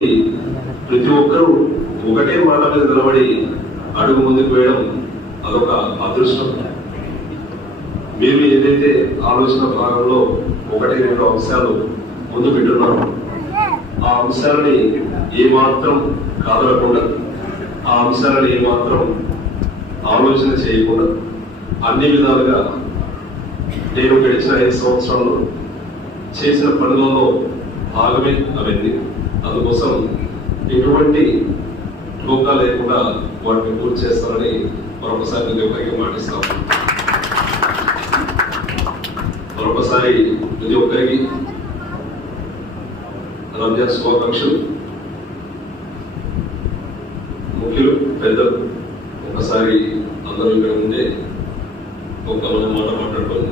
ప్రతి ఒక్కరూ ఒకటే మాట మీద నిలబడి అడుగు ముందుకు వేయడం అదొక అదృష్టం. మీరు ఏదైతే ఆలోచన భాగంలో 1-2 అంశాలు ముందు పెట్టున్నారో ఆ అంశాలని ఏమాత్రం కాదనకుండా, ఆ అంశాలను ఏమాత్రం ఆలోచన చేయకుండా అన్ని విధాలుగా నేను గడిచిన 5 సంవత్సరాల్లో చేసిన పనులలో భాగమే అవన్నీ. అందుకోసం ఎటువంటి ఢోకా లేకుండా వాటిని పూర్తి చేస్తారని మరొకసారి ఉద్యోగానికి మాటిస్తాం. మరొకసారి ప్రతి ఒక్కరికి రంజాన్ శుభాకాంక్షలు. ముఖ్యులు పెద్దలు ఒకసారి అందరూ ఇక్కడ ఉండే ఒక మాట మాట్లాడుకోవాలి.